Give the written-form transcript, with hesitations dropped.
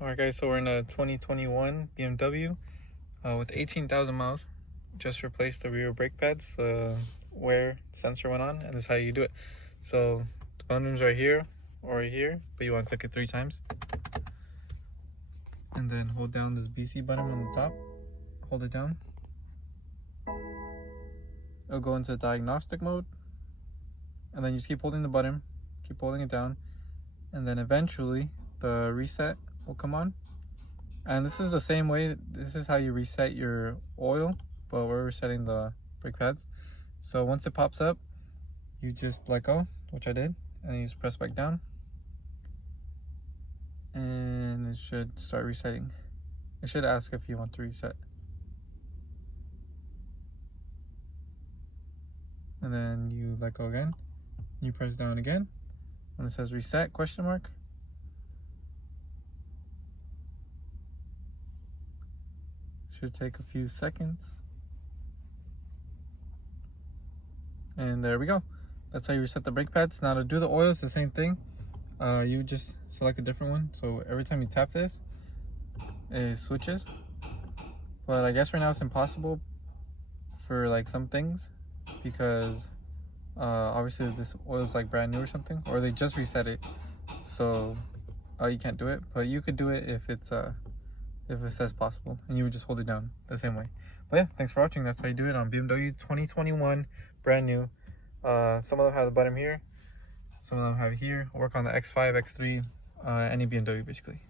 Alright guys, so we're in a 2021 BMW with 18,000 miles. Just replaced the rear brake pads, the wear sensor went on, and this is how you do it. So the button's right here or right here, but you want to click it 3 times. And then hold down this BC button on the top, hold it down. It'll go into diagnostic mode, and then you just keep holding the button, keep holding it down, and then eventually the reset will come on. And this is the same way, this is how you reset your oil, but we're resetting the brake pads. So once it pops up, you just let go, which I did, and you just press back down, and it should start resetting. It should ask if you want to reset. And then you let go again, you press down again when it says reset question mark. Should take a few seconds. And there we go. That's how you reset the brake pads. Now to do the oil, it's the same thing. You just select a different one. So every time you tap this, it switches. But I guess right now it's impossible for like some things because obviously this oil is like brand new or something, or they just reset it. So you can't do it, but you could do it if it's if it says possible, and you would just hold it down the same way. But yeah, thanks for watching. That's how you do it on BMW 2021, brand new. Some of them have the button here, some of them have it here. Work on the X5, X3, any BMW basically.